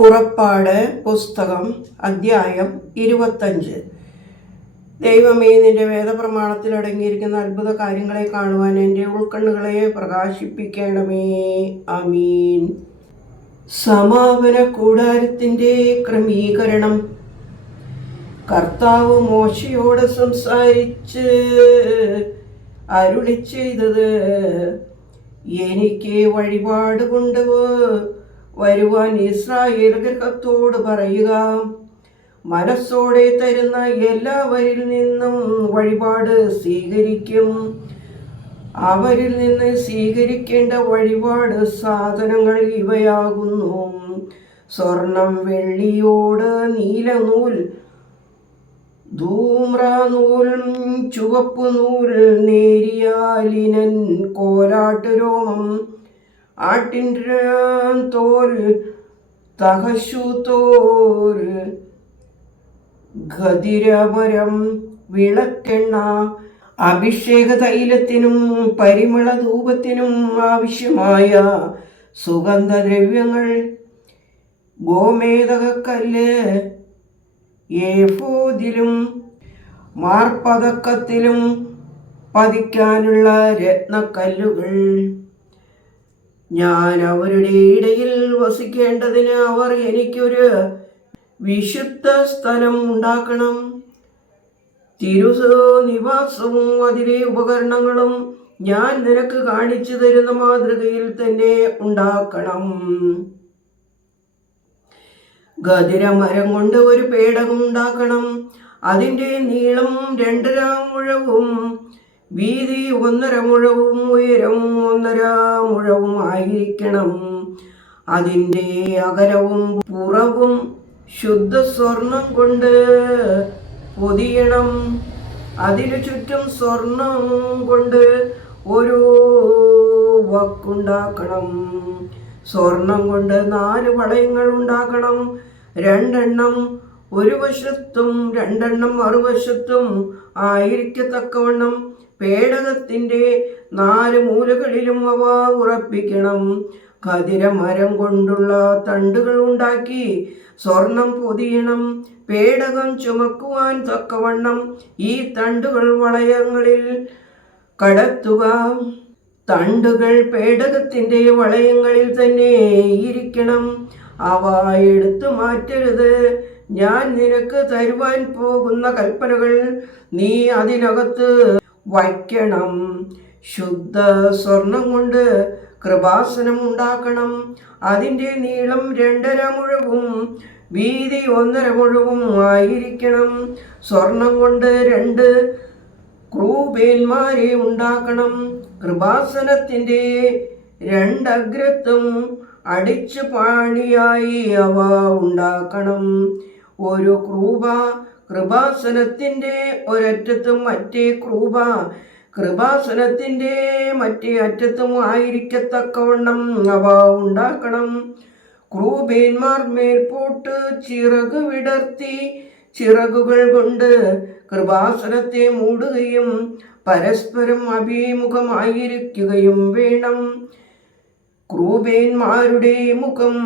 പുറപ്പാട് പുസ്തകം അദ്ധ്യായം ഇരുപത്തഞ്ച്. ദൈവമേ നിന്റെ വേദപ്രമാണത്തിൽ അടങ്ങിയിരിക്കുന്ന അത്ഭുത കാര്യങ്ങളെ കാണുവാൻ എന്റെ ഉൾക്കണ്ണുകളെ പ്രകാശിപ്പിക്കണമേ. അമീൻ സമാപന കൂടാരത്തിന്റെ ക്രമീകരണം. കർത്താവ് മോശയോട് സംസാരിച്ച് അരുളി ചെയ്തത് എനിക്ക് വഴിപാട് കൊണ്ട് വരുവാൻ ഇസ്രായേൽ ഗൃഹത്തോട് പറയുക. മനസ്സോടെ തരുന്ന എല്ലാവരിൽ നിന്നും വഴിപാട് സ്വീകരിക്കും. അവരിൽ നിന്ന് സ്വീകരിക്കേണ്ട വഴിപാട് സാധനങ്ങൾ ഇവയാകുന്നു. സ്വർണം വെള്ളിയോട് നീലനൂൽ ധൂമ്രനൂൽ ചുവപ്പ് നൂൽ ലിനൻ കോലാട്ട് രോമം ആട്ടിൻ തോൽ തഹശു തോൽ ഖതിരമരം വിളക്കെണ്ണ അഭിഷേക തൈലത്തിനും പരിമള ധൂപത്തിനും ആവശ്യമായ സുഗന്ധദ്രവ്യങ്ങൾ ഗോമേതകക്കല്ല് ഏഫോദിലും മാർപ്പതക്കത്തിലും പതിക്കാനുള്ള രത്നക്കല്ലുകൾ. ഞാൻ അവരുടെ ഇടയിൽ വസിക്കേണ്ടതിന് അവർ എനിക്കൊരു വിശുദ്ധ സ്ഥലം ഉണ്ടാക്കണം. തിരുസോ നിവാസവും അതിലെ ഉപകരണങ്ങളും ഞാൻ നിനക്ക് കാണിച്ചു തരുന്ന മാതൃകയിൽ തന്നെ ഉണ്ടാക്കണം. ഗതിരമരം കൊണ്ട് ഒരു പേടകം ഉണ്ടാക്കണം. അതിന്റെ നീളം രണ്ടര മുഴവും വീതി ഒന്നര മുഴവും ഉയരം ഒന്നര മുഴവും ആയിരിക്കണം. അതിന്റെ അകലവും പുറവും ശുദ്ധ സ്വർണം കൊണ്ട് പൊതിയണം. അതിനു ചുറ്റും സ്വർണം കൊണ്ട് ഒരു വക്കുണ്ടാക്കണം. സ്വർണം കൊണ്ട് നാല് വളയങ്ങൾ ഉണ്ടാക്കണം. രണ്ടെണ്ണം ഒരു വശത്തും രണ്ടെണ്ണം മറുവശത്തും ആയിരിക്കത്തക്കവണ്ണം പേടകത്തിന്റെ നാല് മൂലകളിലും അവ ഉറപ്പിക്കണം. ഖതിരമരം കൊണ്ടുള്ള തണ്ടുകൾ ഉണ്ടാക്കി സ്വർണം പൊതിയണം. പേടകം ചുമക്കുവാൻ തക്കവണ്ണം ഈ തണ്ടുകൾ വളയങ്ങളിൽ കടത്തുക. തണ്ടുകൾ പേടകത്തിന്റെ വളയങ്ങളിൽ തന്നെ ഇരിക്കണം. അവ എടുത്തു മാറ്റരുത്. ഞാൻ നിനക്ക് തരുവാൻ പോകുന്ന കൽപ്പനകൾ നീ അതിനകത്ത് വയ്ക്കണം. ശുദ്ധ സ്വർണം കൊണ്ട് കൃപാസനം ഉണ്ടാക്കണം. അതിന്റെ നീളം രണ്ടര മുഴവും വീതി ഒന്നര മുഴവും ആയിരിക്കണം. സ്വർണം കൊണ്ട് രണ്ട് ക്രൂബേന്മാരെ ഉണ്ടാക്കണം. കൃപാസനത്തിന്റെ രണ്ടഗ്രത്തും അടിച്ചു പാണിയായി അവ ഉണ്ടാക്കണം. ഒരു ക്രൂപ. കൃപാസനത്തിന്റെ ഒരറ്റത്തും മറ്റേ ക്രൂപ. കൃപാസനത്തിന്റെ മറ്റേ അറ്റത്തും ആയിരിക്കത്തക്കവണ്ണം അവ ഉണ്ടാക്കണം. ക്രൂബേന്മാർ മേൽപോട്ട് ചിറക് വിടർത്തി ചിറകുകൾ കൊണ്ട് കൃപാസനത്തെ മൂടുകയും പരസ്പരം അഭിമുഖമായിരിക്കുകയും വേണം. ക്രൂബേന്മാരുടെ മുഖം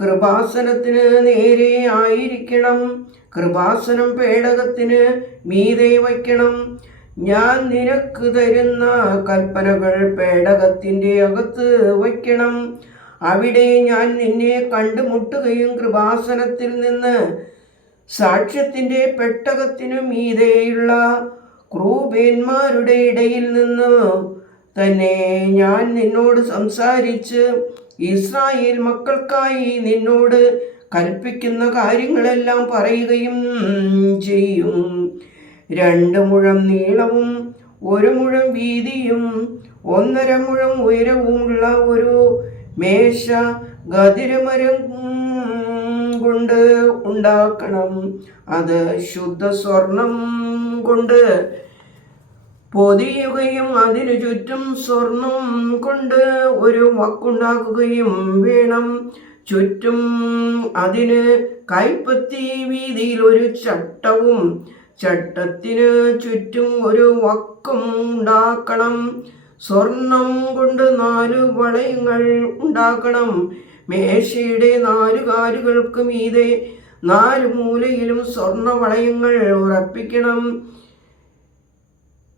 കൃപാസനത്തിന് നേരെ ആയിരിക്കണം. കൃപാസനം പേടകത്തിന് മീതെ വയ്ക്കണം. ഞാൻ നിനക്ക് തരുന്ന കൽപ്പനകൾ പേടകത്തിന്റെ അകത്ത് വയ്ക്കണം. അവിടെ ഞാൻ നിന്നെ കണ്ടുമുട്ടുകയും കൃപാസനത്തിൽ നിന്ന് സാക്ഷ്യത്തിന്റെ പെട്ടകത്തിനു മീതെയുള്ള ക്രൂബേന്മാരുടെ ഇടയിൽ നിന്ന് തന്നെ ഞാൻ നിന്നോട് സംസാരിച്ച് ഇസ്രായേൽ മക്കൾക്കായി നിന്നോട് കൽപ്പിക്കുന്ന കാര്യങ്ങളെല്ലാം പറയുകയും ചെയ്യും. രണ്ട് മുഴം നീളവും ഒരു മുഴം വീതിയും ഒന്നര മുഴം ഉയരവുമുള്ള ഒരു മേശ ഗതിരമരം കൊണ്ട് ഉണ്ടാക്കണം. അത് ശുദ്ധ സ്വർണം കൊണ്ട് പൊതിയുകയും അതിനു ചുറ്റും സ്വർണം കൊണ്ട് ഒരു വക്കുണ്ടാക്കുകയും വേണം. ചുറ്റും അതിന് കൈപ്പത്തി വീതിയിൽ ഒരു ചട്ടവും ചട്ടത്തിന് ചുറ്റും ഒരു വക്കും ഉണ്ടാക്കണം. സ്വർണം കൊണ്ട് നാലു വളയങ്ങൾ ഉണ്ടാക്കണം. മേശയുടെ നാലു കാലുകൾക്ക് മീതെ നാല് മൂലയിലും സ്വർണ വളയങ്ങൾ ഉറപ്പിക്കണം.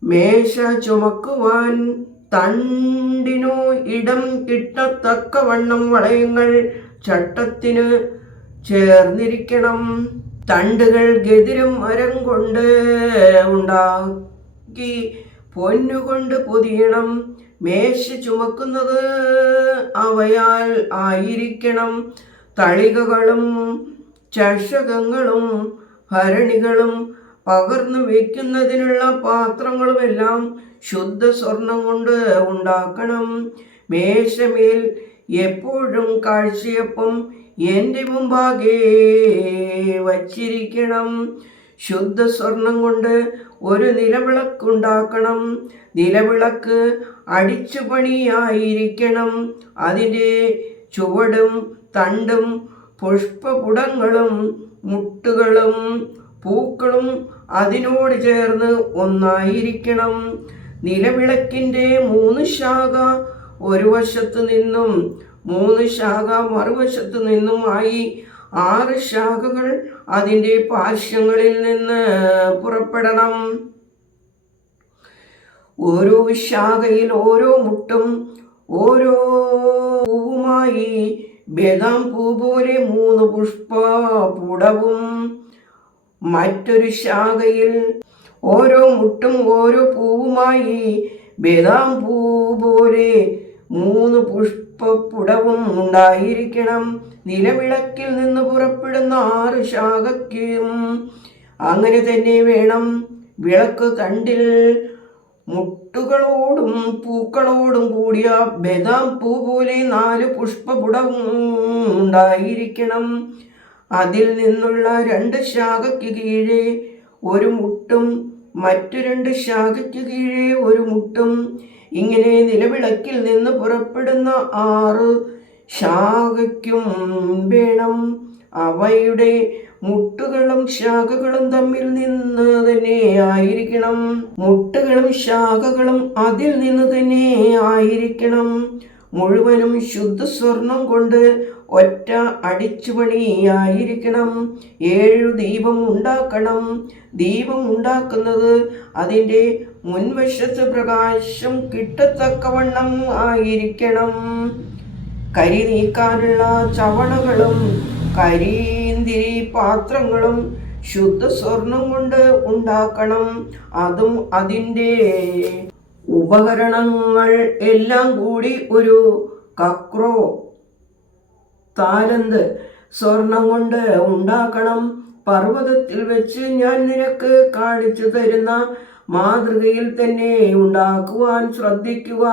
മേശ ചുമക്കുവാൻ തണ്ടിനു ഇടം കിട്ടത്തക്കവണ്ണം വളയങ്ങൾ ചട്ടത്തിന് ചേർന്നിരിക്കണം. തണ്ടുകൾ ഗതിരും മരം കൊണ്ട് ഉണ്ടാക്കി പൊന്നുകൊണ്ട് പൊതിയണം. മേശ ചുമക്കുന്നത് അവയാൽ ആയിരിക്കണം. തളികകളും ചഷകങ്ങളും ഭരണികളും പകർന്നു വയ്ക്കുന്നതിനുള്ള പാത്രങ്ങളുമെല്ലാം ശുദ്ധ സ്വർണം കൊണ്ട് ഉണ്ടാക്കണം. മേശമേൽ എപ്പോഴും കാഴ്ചയപ്പം എന്റെ മുമ്പാകെ വച്ചിരിക്കണം. ശുദ്ധ സ്വർണം കൊണ്ട് ഒരു നിലവിളക്കുണ്ടാക്കണം. നിലവിളക്ക് അടിച്ചുപണിയായിരിക്കണം അതിന്റെ ചുവടും തണ്ടും പുഷ്പപുടങ്ങളും മുട്ടുകളും പൂക്കളും അതിനോട് ചേർന്ന് ഒന്നായിരിക്കണം. നിലവിളക്കിന്റെ മൂന്ന് ശാഖ ഒരു വശത്ത് നിന്നും മൂന്ന് ശാഖ മറുവശത്ത് നിന്നുമായി ആറ് ശാഖകൾ അതിന്റെ പാർശ്വങ്ങളിൽ നിന്ന് പുറപ്പെടണം. ഓരോ ശാഖയിൽ ഓരോ മുട്ടും ഓരോ പൂവുമായി ബദാം പൂ പോലെ മൂന്ന് പുഷ്പ പുടവും മറ്റൊരു ശാഖയിൽ ഓരോ മുട്ടും ഓരോ പൂവുമായി ബദാം പൂ പോലെ മൂന്ന് പുഷ്പപ്പുടവും ഉണ്ടായിരിക്കണം. നിലവിളക്കിൽ നിന്ന് പുറപ്പെടുന്ന ആറ് ശാഖയ്ക്കും അങ്ങനെ തന്നെ വേണം. വിളക്ക് തണ്ടിൽ മുട്ടുകളോടും പൂക്കളോടും കൂടിയ ബദാം പൂ പോലെ നാല് പുഷ്പപുടവും ഉണ്ടായിരിക്കണം. അതിൽ നിന്നുള്ള രണ്ട് ശാഖയ്ക്ക് കീഴെ ഒരു മുട്ടും മറ്റു രണ്ട് ശാഖയ്ക്ക് കീഴെ ഒരു മുട്ടും ഇങ്ങനെ നിലവിളക്കിൽ നിന്ന് പുറപ്പെടുന്ന ആറ് ശാഖയ്ക്കും വേണം. അവയുടെ മുട്ടുകളും ശാഖകളും തമ്മിൽ നിന്ന് തന്നെ ആയിരിക്കണം. മുട്ടുകളും ശാഖകളും അതിൽ നിന്ന് തന്നെ ആയിരിക്കണം. മുഴുവനും ശുദ്ധ സ്വർണം കൊണ്ട് ഒറ്റ അടിച്ചുപണിയായിരിക്കണം. ഏഴു ദീപം ഉണ്ടാക്കണം. ദീപം ഉണ്ടാക്കുന്നത് അതിന്റെ മുൻവശത്ത് പ്രകാശം കിട്ടത്തക്കവണ്ണം ആയിരിക്കണം. കരി നീക്കാനുള്ള ചവണകളും കരിന്തിരി പാത്രങ്ങളും ശുദ്ധ സ്വർണം കൊണ്ട് ഉണ്ടാക്കണം. അതും അതിന്റെ ഉപകരണങ്ങൾ എല്ലാം കൂടി ഒരു കക്രോ താലന്ത് സ്വർണം കൊണ്ട് ഉണ്ടാക്കണം? പർവതത്തിൽ വെച്ച് ഞാൻ നിനക്ക് കാണിച്ചു തരുന്ന മാതൃകയിൽ തന്നെ ഉണ്ടാക്കുവാൻ ശ്രദ്ധിക്കുക.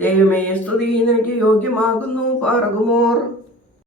ദൈവമേ സ്തുതി നിനക്ക് യോഗ്യമാകുന്നു പാർഗുമോർ.